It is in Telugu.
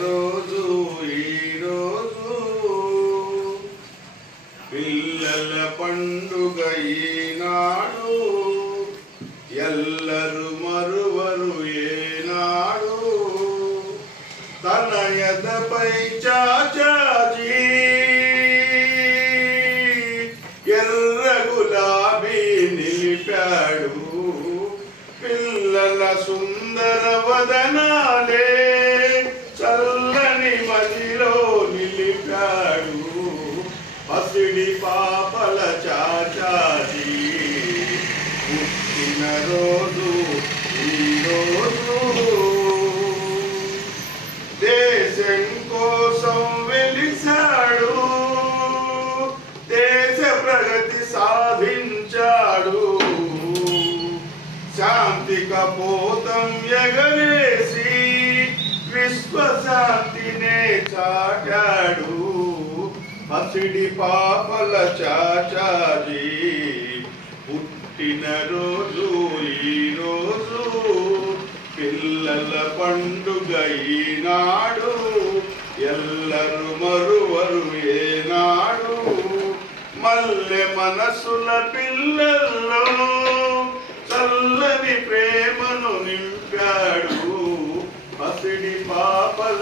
రోజు ఈరోజు పిల్లల పండుగ ఈనాడు ఎల్లరు మరువరు ఏనాడు తన ఎదపై చాచాజీ ఎర్ర గులాబీ నిలిపాడు పిల్లల సుందర వదనాలే చల్లని మదిలో నిలిపాడు పసిడి పాపల చాచాజీ పుట్టిన రోజు ఈరోజు దేశం కోసం వెలిసాడు దేశ ప్రగతి సాధించాడు శాంతి కపోతం ఎగరేసి విశ్వశాంతినే చాటాడు పసిడి పాపల చాచాజీ పుట్టిన రోజు ఈరోజు పిల్లల పండుగ ఈనాడు ఎల్లరు మరువరు ఏనాడు మల్లె మనసుల పిల్లల్లో చల్లని ప్రేమను నింపాడు పసిడి పాపల